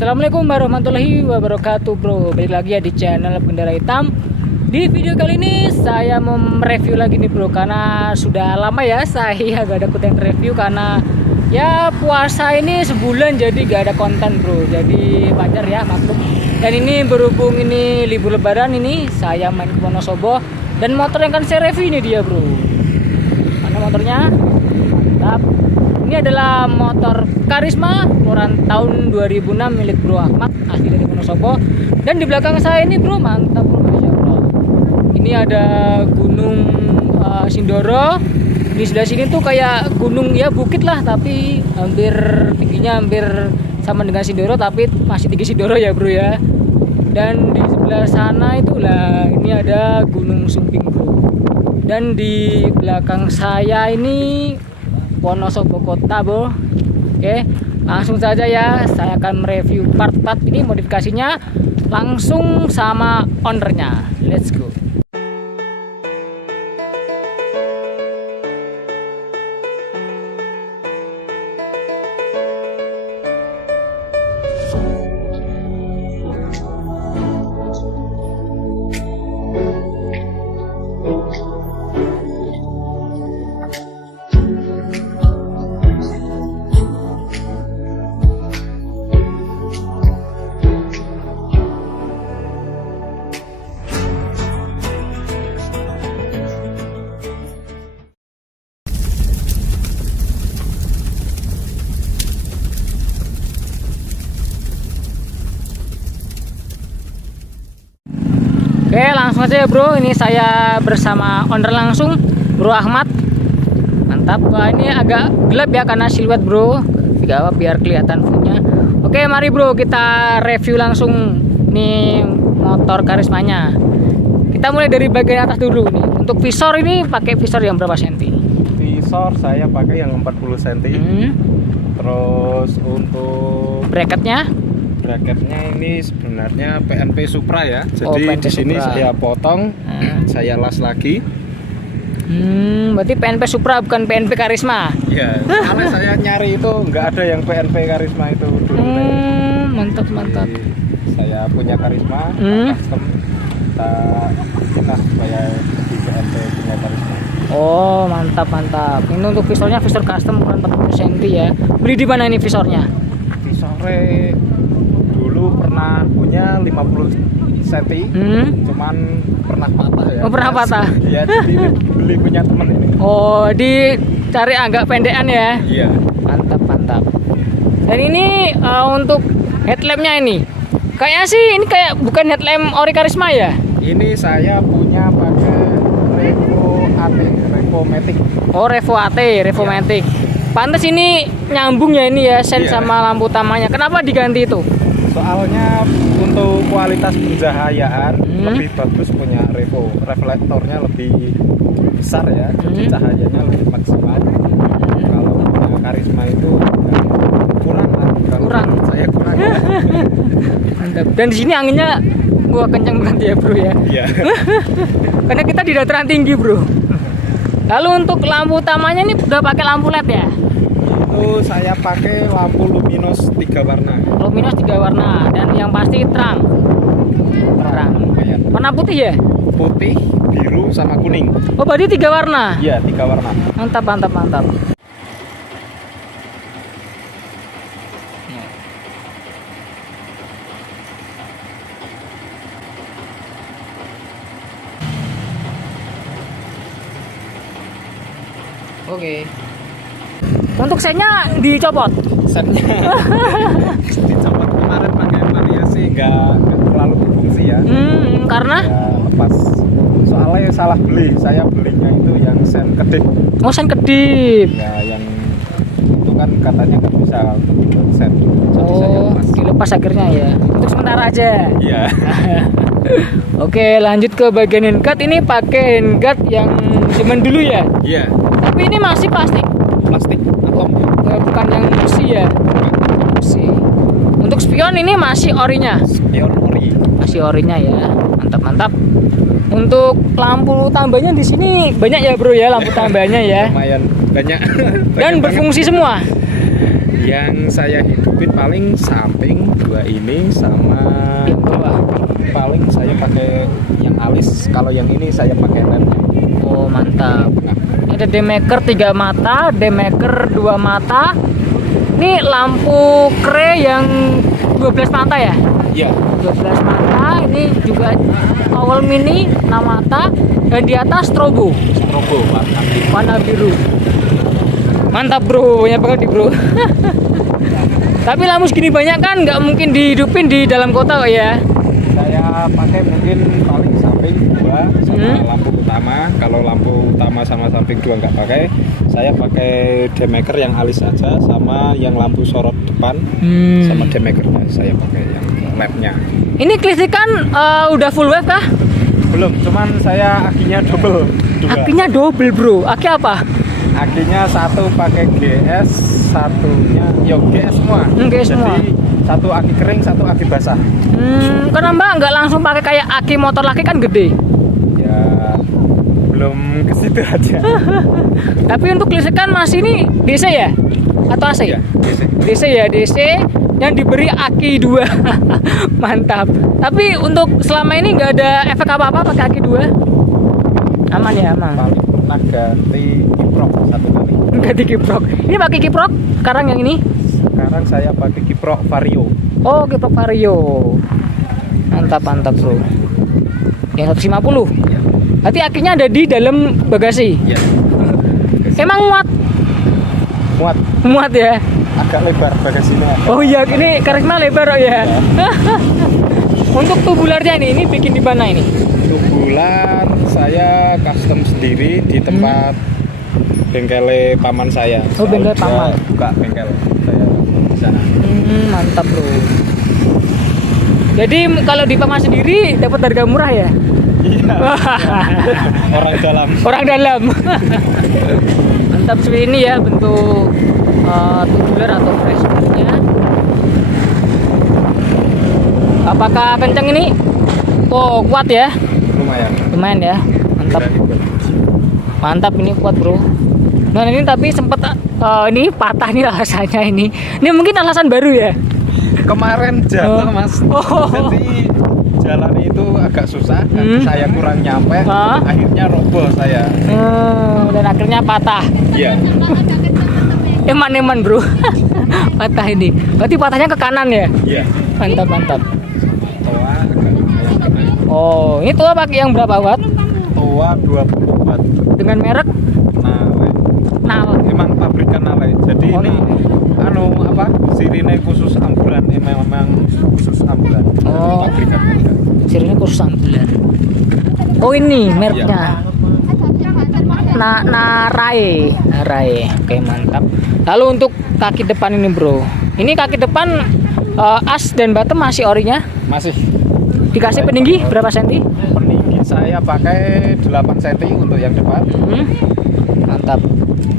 Assalamualaikum warahmatullahi wabarakatuh bro. Balik lagi ya di channel Bendera Hitam. Di video kali ini saya mau mereview lagi nih bro, karena sudah lama ya saya gak ada konten review karena ya puasa ini sebulan jadi gak ada konten bro. Jadi wajar ya, maklum. Dan ini berhubung ini libur lebaran, ini saya main ke Wonosobo dan motor yang kan saya review ini dia bro. Mana motornya? Mantap. Ini adalah motor Karisma keluaran tahun 2006 milik Bro Ahmad, asli dari Wonosobo. Dan di belakang saya ini bro, mantap bro, masya Allah. Ini ada Gunung Sindoro. Di sebelah sini tuh kayak gunung ya, bukit lah, tapi hampir tingginya hampir sama dengan Sindoro, tapi masih tinggi Sindoro ya bro ya. Dan di sebelah sana itulah ini ada Gunung Sumbing bro. Dan di belakang saya ini Wonosobo kota bro. Oke, langsung saja ya, saya akan mereview part-part ini modifikasinya langsung sama ownernya. Let's go. Oke, langsung aja ya bro, ini saya bersama owner langsung, Bro Ahmad. Mantap. Wah, ini agak gelap ya karena siluet bro, biar kelihatan view-nya. Oke, mari bro kita review langsung nih motor Karismanya. Kita mulai dari bagian atas dulu nih. Untuk visor ini pakai visor yang berapa senti? Visor saya pakai yang 40 cm. Terus untuk Bracketnya ini sebenarnya PNP Supra ya. Jadi di sini Supra. saya potong, saya las lagi. Berarti PNP Supra bukan PNP Karisma. Ya, karena saya nyari itu nggak ada yang PNP Karisma itu dulu. Mantap. Jadi, saya punya Karisma, custom. Kita supaya di PNP punya Karisma. Oh, mantap. Ini untuk visornya visor custom ukuran 40 cm ya. Beli di mana ini visornya? Visornya dulu pernah punya 50 cm, cuman pernah patah ya. Oh, pernah patah. Iya, jadi beli punya temen ini. Oh, dicari agak pendekan ya. Iya. Mantap. Dan ini untuk headlampnya ini, kayaknya sih ini kayak bukan headlamp ori Karisma ya? Ini saya punya pakai Revo Matic. Oh, Revo AT, Revo Iya. Matic. Pantes ini nyambung ya ini ya, sen Iya. sama lampu utamanya. Kenapa diganti itu? Soalnya untuk kualitas pencahayaan lebih bagus punya Revo. Reflektornya lebih besar ya, jadi cahayanya lebih maksimal. Kalau punya Karisma itu kurang. Saya kurang. Ya. Mantap. Dan di sini anginnya gua kencang banget ya bro ya. Iya. Karena kita di dataran tinggi bro. Lalu untuk lampu utamanya ini udah pakai lampu LED ya? Itu saya pakai lampu luminous 3 warna. Luminous 3 warna dan yang pasti terang. Lumayan. Warna putih ya? Putih, biru, sama kuning. Oh, berarti 3 warna. Iya, 3 warna. Mantap. Oke. Untuk setnya dicopot. Setnya dicopot kemarin pakai variasi nggak terlalu berfungsi ya. Karena Ya, lepas. Soalnya salah beli. Saya belinya itu yang sen kedip. oh, sen kedip. Ya, yang itu kan katanya nggak bisa untuk sen. Jadi saya Oh, lepas. dilepas akhirnya ya. Untuk sementara aja. Iya. Oke, lanjut ke bagian handguard. Ini pakai handguard yang zaman dulu ya. Iya. Tapi ini masih plastik. Plastik atom. Bukan yang besi ya. Besi. Untuk spion ini masih orinya. Spion ori. Masih orinya ya. Mantap. Untuk lampu tambahnya di sini banyak ya bro ya, lampu tambahnya ya. Lumayan banyak. Dan Banyak berfungsi semua. banget. Yang saya hidupin hidupin paling samping dua ini sama Yang bawah. paling saya pakai yang alis. Kalau yang ini saya pakai lem. Oh mantap. Ini ada daymaker 3 mata, daymaker 2 mata. Ini lampu kre yang 12 mata ya? Iya. 12 mata. Ini juga awal mini 6 mata dan di atas strobo Strobo warna biru. Mantap bro, banyak banget nih bro. Tapi lampu segini banyak kan nggak mungkin dihidupin di dalam kota kok ya? Saya pakai mungkin paling samping dua sama lampu utama. Kalau lampu utama sama samping dua nggak pakai, saya pakai daymaker yang alis aja sama yang lampu sorot depan sama daymakernya saya pakai yang lampnya. Ini kelistrikan udah full wave kah? Belum, cuman saya akinya double. Akinya double bro. Aki apa? Akinya satu pakai GS, satunya GS semua. GS semua. Jadi satu aki kering, satu aki basah. Karena mbak nggak langsung pakai kayak aki motor laki kan gede. Ya belum ke situ aja. Tapi untuk kelistrikan masih ini DC ya? Atau AC? Ya, DC. DC ya, DC yang diberi aki 2. Mantap. Tapi untuk selama ini nggak ada efek apa-apa pakai aki 2? Aman ya, aman. Paling pernah ganti kiprok satu kali. Ganti kiprok. Ini pakai kiprok sekarang yang ini? Sekarang saya pakai kiprok Vario. Oh, kiprok Vario. Mantap, mantap bro. Yang 150. Ya. Berarti akinya ada di dalam bagasi. Ya. Emang muat? Muat, Muat ya? agak lebar bagasinya. Oh iya, ini karisma lebar oh ya. Untuk tubularnya ini bikin di mana ini? Tubular saya custom sendiri di tempat bengkel paman saya. Oh, bengkel Dia paman. buka bengkel saya di sana. Mantap bro. Jadi kalau di paman sendiri dapat harga murah ya? Iya. Orang dalam. Orang dalam. Mantap seperti ini ya bentuk tubular atau pressure-nya. Apakah kencang ini? Oh kuat ya? Lumayan. Lumayan ya. Mantap. Mantap ini kuat bro. Nah ini tapi sempat ini patah nih alasannya ini. Ini mungkin alasan baru ya? Kemarin jatuh mas. Jadi jalan itu agak susah, saya kurang nyampe, akhirnya roboh saya. Dan akhirnya patah. Iya. Eman-eman bro. Patah ini. Berarti patahnya ke kanan ya? Iya. Mantap mantap. Toa agak lumayan kena. Oh ini toa pakai yang berapa watt? Toa 20 watt. Dengan merek? Nale. Nal. Emang pabrikan Nale. Jadi Oh, ini sirine khusus ambulan, memang khusus ambulan. Oh. Pabrikan mereka. Sirine khusus ambulan. Oh ini mereknya. Narae. Oke mantap. Lalu untuk kaki depan ini bro. Ini kaki depan as dan bottom masih orinya? Masih. Dikasih peninggi berapa senti? Peninggi saya pakai 8 cm untuk yang depan. Mantap.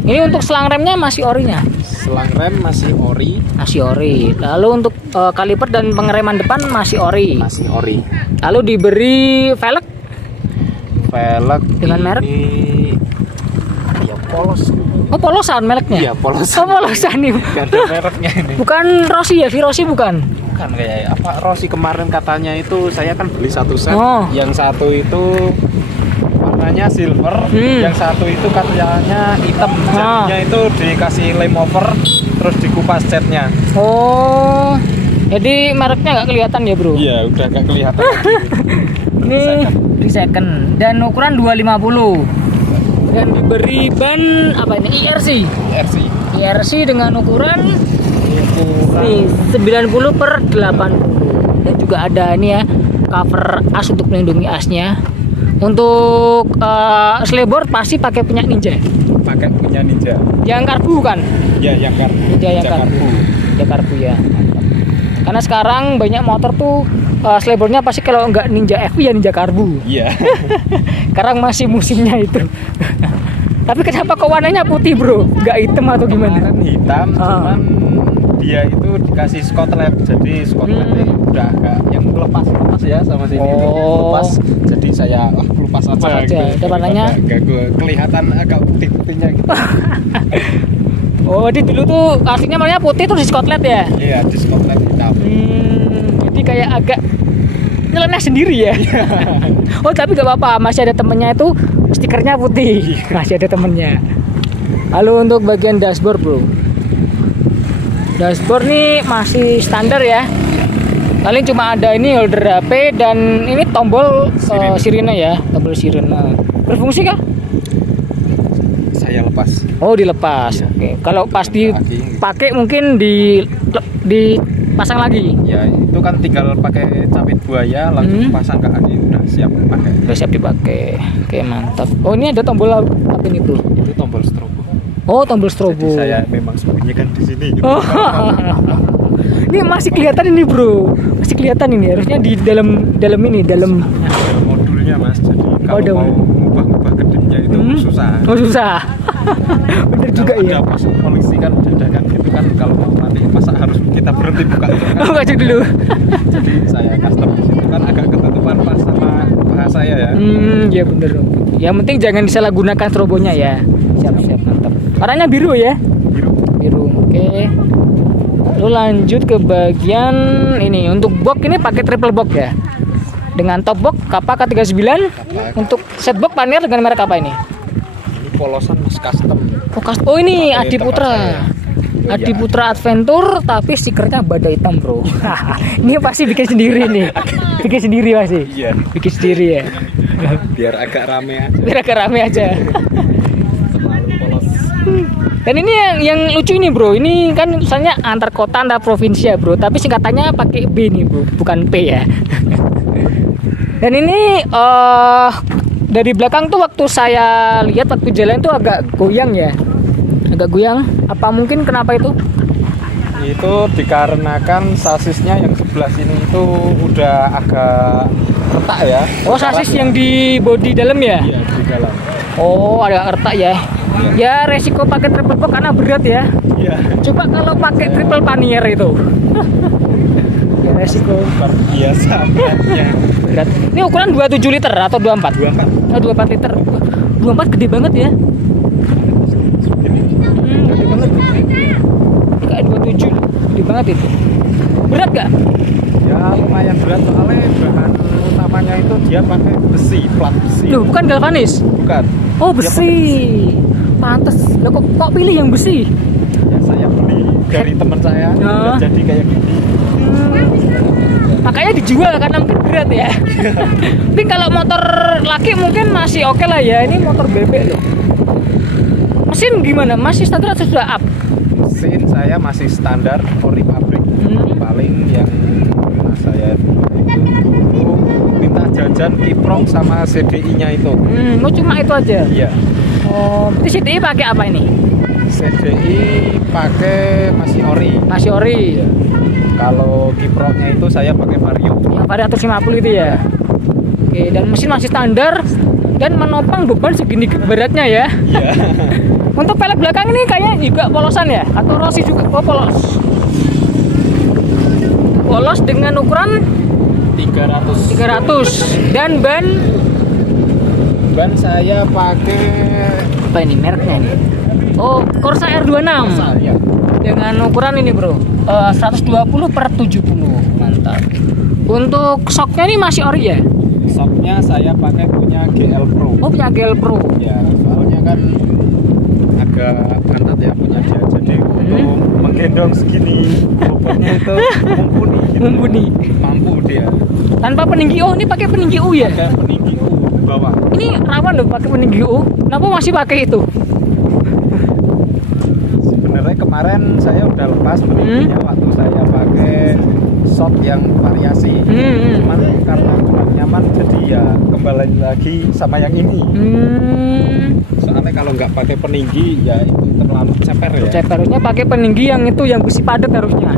Ini untuk selang remnya masih orinya? Selang rem masih ori. Masih ori. Lalu untuk kaliper dan pengereman depan masih ori. Masih ori. Lalu diberi velg Velg dengan merek? Ini ya polos. Oh polosan mereknya? Iya polos. Oh polosan nih. Gak ada mereknya ini. Bukan Rossi ya? Virosi bukan? Bukan kayak apa Rossi kemarin katanya itu saya kan beli satu set. Oh. Yang satu itu warnanya silver, yang satu itu katanya hitam. Jadinya itu dikasih lem over terus dikupas catnya. Oh. Jadi mereknya nggak kelihatan ya bro? Iya udah nggak kelihatan lagi. Ini second dan ukuran 250 dan diberi ban apa ini IRC dengan ukuran 90/80 dan juga ada ini ya cover as untuk melindungi asnya. Untuk sleboard pasti pakai punya Ninja. Pakai punya Ninja. Yang karbu kan? Ya yang karbu. Yang karbu. Ya karbu ya. Karena sekarang banyak motor tuh sleboardnya pasti kalau nggak Ninja FV ya Ninja karbu. Iya. Sekarang masih musimnya itu. Tapi kenapa kok warnanya putih bro? Nggak hitam atau gimana? Kemarin hitam, cuman dia itu dikasih skotlet. Jadi skotletnya udah agak yang lepas ya sama sini. Lepas. Jadi saya lepas aja. Gitu. Warnanya agak kelihatan agak putih-putihnya gitu. Oh, di dulu tuh aslinya warnanya putih terus di Scotland ya? Iya, di Scotland hitam. Jadi kayak agak nyeleneh sendiri ya. Oh, tapi gak apa-apa, masih ada temennya itu stikernya putih. Masih ada temennya. Lalu untuk bagian dashboard, bro. Dashboard nih masih standar ya. Paling cuma ada ini holder HP dan ini tombol sirine ya, tombol sirine. Berfungsi kah? Saya lepas. Oh, dilepas. Ya. Oke. Kalau pas dipakai mungkin dipasang lagi. Ya, itu kan tinggal pakai capit buaya langsung pasang ke aki, udah siap pakai. Udah siap dipakai. Oke, mantap. Oh, ini ada tombol apa ini, bro? Itu tombol strobo. Oh, tombol strobo. Jadi saya memang sembunyikan di sini. Oh. Ini masih kelihatan ini, bro. Masih kelihatan ini. Harusnya di dalam ini, dalam Ada modulnya, Mas. Jadi kalau mau ngubah-ngubah kedipnya itu susah. Oh, susah. Bener juga Kalau ya. ada pos polisi kan dadakan gitu kan, kalau mau mati masa harus kita berhenti buka itu kan. Oh, baca dulu. Jadi saya custom di situ kan agak ketutupan pas sama paha saya ya. Ya bener. Yang penting jangan disalahgunakan strobonya ya. Siap-siap, mantap. Warnanya biru ya? Biru. Oke. Lalu lanjut ke bagian ini. Untuk box ini pakai triple box ya. Dengan top box Kappa K39. Untuk set box Pioneer dengan merek apa ini? Ini polosan Mas custom. Oh, ini Pakai Adi tempat Putra. saya. Adi Putra Adventure tapi stikernya badai hitam, bro. Ini pasti bikin sendiri nih. Bikin sendiri pasti. Iya. Bikin sendiri ya. Biar agak rame aja. Biar agak rame aja. Terlalu polos. Dan ini yang lucu ini, bro. Ini kan misalnya antar kota antar provinsi ya, bro. Tapi singkatannya pakai B nih, bro, bukan P ya. Dan ini dari belakang tuh waktu saya lihat waktu jalan tuh agak goyang ya. Agak goyang. Apa mungkin kenapa itu? Itu dikarenakan sasisnya yang sebelah sini itu udah agak retak ya. Oh, sasis yang di bodi dalam ya? Iya, di dalam. Oh, agak retak ya. Ya resiko pakai triple box karena berat ya. Iya. Coba kalau pakai triple Pioneer itu. Ya resiko Luar biasa beratnya. berat. Ini ukuran 27 liter atau 24? 24. Oh, 24 liter. 24 gede banget ya. Gede banget. Ini kayak 27 loh. Gede banget itu. Berat gak? Ya lumayan berat soalnya bahan utamanya itu dia pakai besi, plat besi. Loh, bukan galvanis. Bukan. Oh, Dia besi. Pantes. Loh, kok pilih yang besi? Ya saya beli dari teman saya, Oh. udah jadi kayak gini. Makanya dijual karena mungkin berat ya. Tapi kalau motor laki mungkin masih oke lah ya. Ini motor bebek loh. Mesin gimana? Masih standar atau sudah up? Mesin saya masih standar ori pabrik. Paling yang pernah saya itu minta jajan kiprong sama CDI-nya itu. Oh, cuma itu aja. Iya. Oh, berarti CDI pakai apa ini? CDI pakai masih ori. Masih ori. Kalau kiprongnya itu saya pakai Vario. Yang pada 150 itu ya. Oke, dan mesin masih standar dan menopang beban segini beratnya ya. Iya. Untuk pelek belakang ini kayaknya juga polosan ya atau Rossi juga? Oh, polos. Polos dengan ukuran 300 dan ban saya pakai apa ini mereknya ini? Oh, Corsa R26 ya. dengan ukuran ini, bro, 120/70. Mantap. Untuk shocknya ini masih ori ya? Shocknya saya pakai punya GL Pro. Oh, punya GL Pro. Ya, soalnya kan agak pantat ya punya dia. Jadi untuk menggendong segini bobotnya itu mumpuni. Gitu. Mumpuni. Mampu dia. Tanpa peninggi. Oh, ini pakai peninggi U ya? Pakai peninggi bawah. Ini rawan loh pakai peninggi U. Kenapa masih pakai itu? Sebenarnya kemarin saya udah lepas peningginya waktu saya pakai shot yang variasi. Cuman karena kurang nyaman jadi ya kembali lagi sama yang ini. Soalnya kalau nggak pakai peninggi ya itu terlalu ceper ya. Harusnya pakai peninggi yang itu yang besi padat harusnya.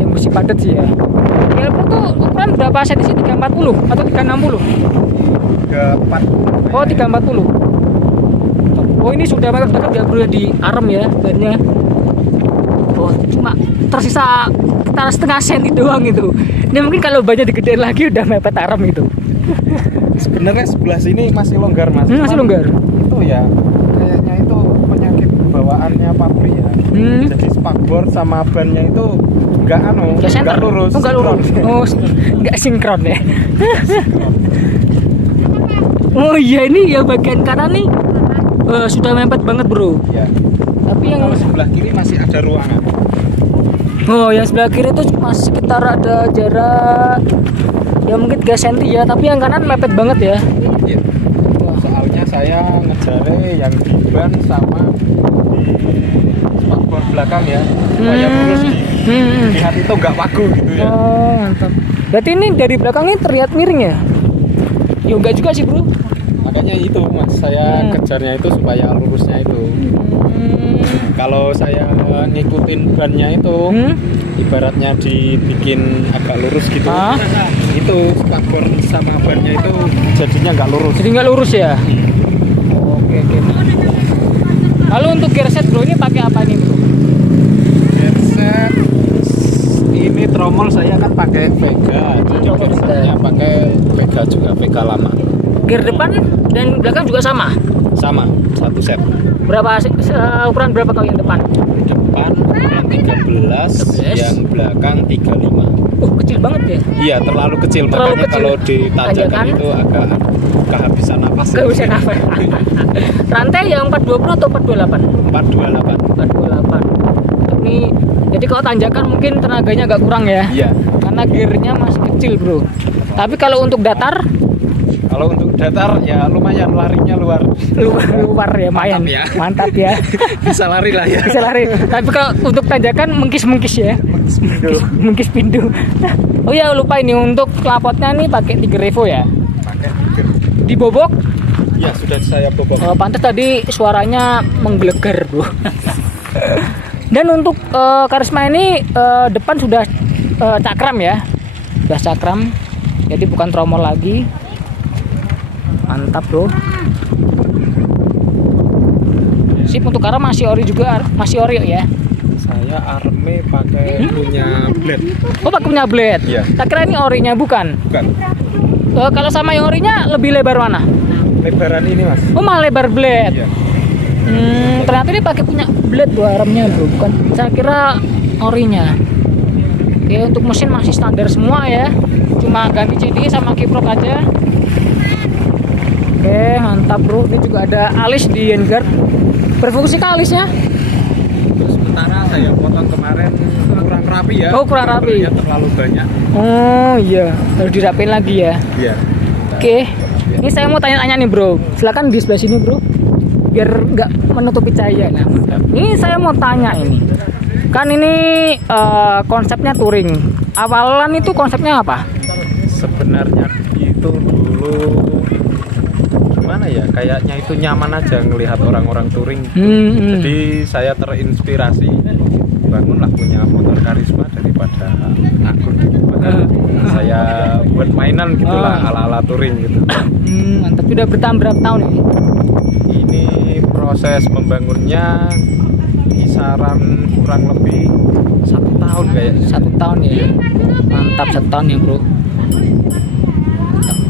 Yang besi padat sih ya. GL Pro tuh ukuran berapa cm sih? 340 atau 360? 340. Oh, 340. Oh, ini sudah mepet-mepet nggak perlu di arem ya bannya. Oh, cuma tersisa sekitar setengah senti doang itu. Ini mungkin kalau bannya digedein lagi udah mepet arem itu. Sebenarnya sebelah sini masih longgar mas. Masih longgar. Itu ya kayaknya itu penyakit bawaannya pabrik ya. Jadi spakbor sama bannya itu nggak lurus. Oh, nggak lurus. Oh, nggak sinkron ya. Oh iya, ini ya bagian kanan nih sudah mepet banget bro. Ya. Tapi yang Kalau sebelah kiri masih ada ruangan. oh, yang sebelah kiri itu masih sekitar ada jarak ya mungkin 3 cm ya, tapi yang kanan mepet banget ya. Iya. Soalnya saya ngejare yang di ban sama di spakbor belakang ya, supaya lurus lihat itu nggak wagu gitu ya. Oh mantap. Berarti ini dari belakang ini terlihat miring ya? Ya enggak juga sih bro. Makanya itu mas, saya kejarnya itu supaya lurusnya itu. Kalau saya ngikutin bannya itu, ibaratnya dibikin agak lurus gitu, itu spakbor sama bannya itu jadinya nggak lurus. Jadi nggak lurus ya? Oke. Lalu untuk gearset bro ini pakai apa nih bro? Gearset ini tromol saya kan pakai Vega, jadi gearsetnya pakai Vega juga, Vega lama. Gear depan dan belakang juga sama? Sama, satu set. Berapa ukuran berapa kalau yang depan? Depan ukuran 13, yang belakang 35. Kecil banget ya? Iya, terlalu kecil, Terlalu makanya kecil. kalau ditanjakan itu agak kehabisan napas. Kehabisan apa? Rantai yang 420 atau 428? 428. 428. Ini jadi kalau tanjakan mungkin tenaganya agak kurang ya? Iya. Karena gearnya masih kecil bro. Tapi kalau untuk datar? Kalau untuk datar ya lumayan, larinya luar ya, lumayan. Mantap ya. Bisa lari lah ya. Bisa lari. Tapi kalau untuk tanjakan mengkis ya. Mengkis pindu. Oh ya lupa ini untuk klapotnya nih pakai 3 revo ya. Pakai Dibobok? ya sudah saya bobok. Pantas tadi suaranya menggelegar bro. Dan untuk Karisma ini depan sudah cakram ya. Sudah cakram. Jadi bukan tromol lagi. Mantap bro. Sip, untuk arah masih ori juga, masih ori ya. Saya arme pakai punya blade. Oh pakai punya blade. Iya. Tak kira ini orinya bukan. Bukan. Kalau sama yang orinya lebih lebar mana? Lebaran ini mas. Oh malah lebar blade. Iya. Ternyata dia pakai punya blade tuh armnya bro. Bukan. Saya kira orinya. Oke, untuk mesin masih standar semua ya. Cuma ganti CD sama kiprok aja. Oke, mantap bro. Ini juga ada alis di handguard. Berfungsi kah alisnya? Terus sementara saya potong kemarin kurang rapi ya. Oh, kurang rapi. Rubbernya terlalu banyak. Oh iya, harus dirapiin lagi ya. Iya. Oke. Ini saya mau tanya-tanya nih bro. Silakan di sebelah sini bro. Biar nggak menutupi cahaya. Nah, mantap. Ini saya mau tanya ini. Kan ini konsepnya touring. Awalan itu konsepnya apa? Sebenarnya itu dulu gimana ya, kayaknya itu nyaman aja ngelihat orang-orang touring gitu. Jadi saya terinspirasi bangunlah punya motor Karisma daripada nganggur gitu. Saya buat mainan gitulah ala-ala touring gitu. Mantap. Sudah bertahan berapa tahun ini? Ini proses membangunnya kisaran kurang lebih 1 tahun kayaknya. 1 tahun ya. Mantap, 1 tahun ya bro.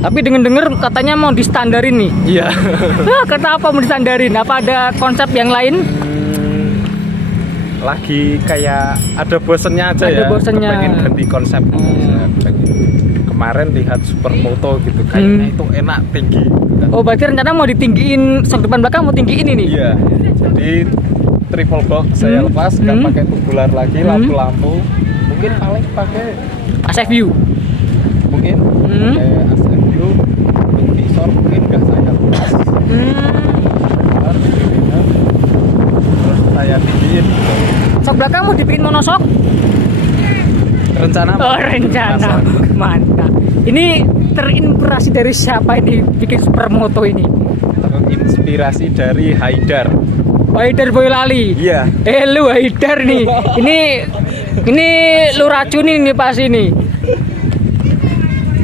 Tapi denger katanya mau distandarin nih. Iya. Kenapa mau distandarin? Apa ada konsep yang lain? Lagi kayak ada bosennya aja Ada ya. bosennya. Pengen ganti konsep. Kemarin lihat supermoto gitu, kayaknya itu enak tinggi. Oh berarti rencana mau ditinggiin sok depan belakang, mau tinggiin ini? Iya. Jadi triple box saya lepas, nggak pakai tubular lagi, lampu-lampu. Mungkin paling pakai ACV view. mungkin kayak ACV, untuk visor mungkin nggak saya lepas. Terus saya tinggiin. Sok belakang mau dibikin monosok? Rencana. Oh rencana, mantap. Ini terinspirasi dari siapa ini bikin supermoto ini? Terinspirasi dari Haidar. Haidar Boyolali. Iya. Lu Haidar nih. Ini lu racunin nih pas ini.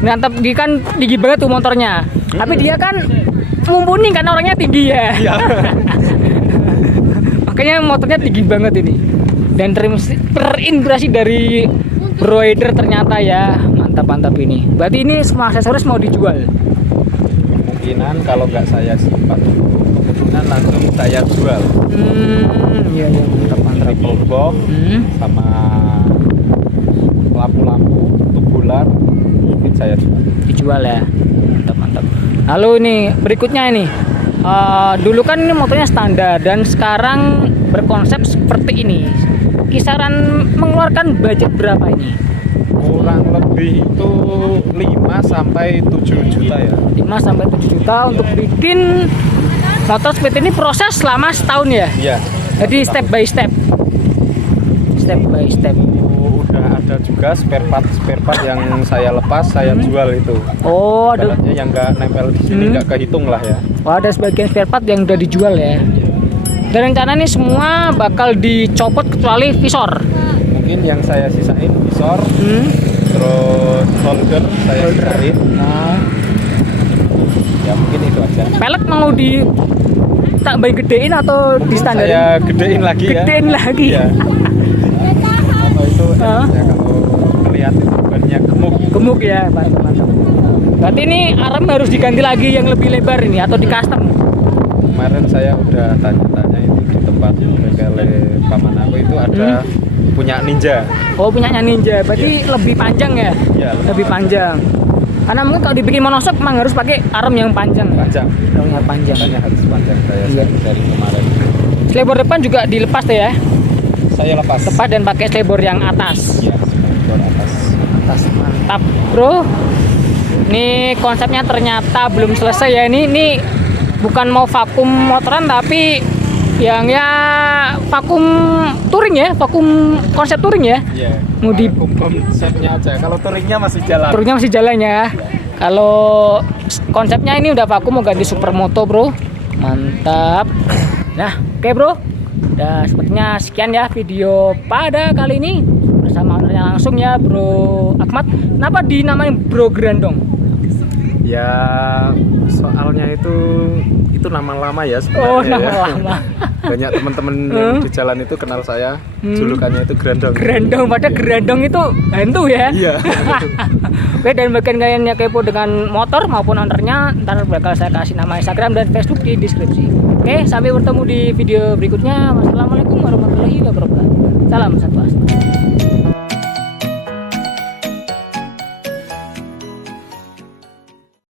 Mantap, dia kan tinggi banget tuh motornya. Tapi dia kan mumpuni kan orangnya tinggi ya. Iya. Makanya motornya tinggi banget ini. Dan terinspirasi dari Bro Haidar ternyata ya. Mantap ini. Berarti ini semua aksesoris mau dijual. Kemungkinan kalau nggak saya simpan, kemungkinan langsung saya jual. Iya mantap. travel box, sama lampu-lampu tubular mungkin saya jual. Dijual ya. Mantap, mantap. Lalu ini berikutnya ini. Dulu kan ini motornya standar dan sekarang berkonsep seperti ini. Kisaran mengeluarkan budget berapa ini? Kurang lebih itu 5 sampai 7 juta ya. 5 sampai 7 juta untuk bikin motor seperti ini, proses selama setahun ya? Iya. Jadi step by step. Step by step. Udah ada juga spare part yang saya lepas, saya jual itu. Oh, ada. Ibaratnya yang nggak nempel di sini nggak kehitung lah ya. Oh, ada sebagian spare part yang udah dijual ya. Dan rencana ini semua bakal dicopot kecuali visor. Mungkin yang saya sisain visor, terus holder saya sisain. Ya mungkin itu aja. Pelek mau di tambahin gedein atau di standar? Saya gedein lagi ya. Gedein lagi. Ya. Apa itu? Ya, kalau kelihatan itu bannya gemuk. Gemuk ya, mantap, mantap. Berarti ini arm harus diganti lagi yang lebih lebar ini atau di custom? Kemarin saya udah tanya-tanya itu di tempat bengkel paman aku itu ada punya Ninja. Oh, punyanya Ninja. Berarti lebih panjang ya? Iya, Lebih panjang. Karena mungkin kalau dibikin monosok memang harus pakai arm yang panjang. Panjang. Armnya panjang. Makanya harus panjang saya Iya. dari kemarin. Selebor depan juga dilepas tuh ya? Saya lepas. Tepat dan pakai selebor yang atas. Iya, selebor atas. Atas, mantap, bro. Ini konsepnya ternyata belum selesai ya. Ini bukan mau vakum motoran tapi yang ya vakum touring ya, vakum konsep touring ya. Iya. Mau di konsepnya aja. Kalau touringnya masih jalan. touringnya masih jalan ya. Kalau konsepnya ini udah vakum, mau ganti supermoto, bro. Mantap. Nah, oke bro. Udah sepertinya sekian ya video pada kali ini bersama ownernya langsung ya, Bro Ahmad. Kenapa dinamain Bro Grandong? Ya soalnya itu nama lama ya sebenarnya. Oh, nama ya. lama. Banyak teman-teman yang di jalan itu kenal saya, julukannya itu Grandong. Grandong, padahal Grandong itu hantu ya. Iya. Oke, dan bagian kalian yang kepo dengan motor maupun ownernya, ntar bakal saya kasih nama Instagram dan Facebook di deskripsi. Oke, sampai bertemu di video berikutnya. Wassalamualaikum warahmatullahi wabarakatuh. Salam satu asa.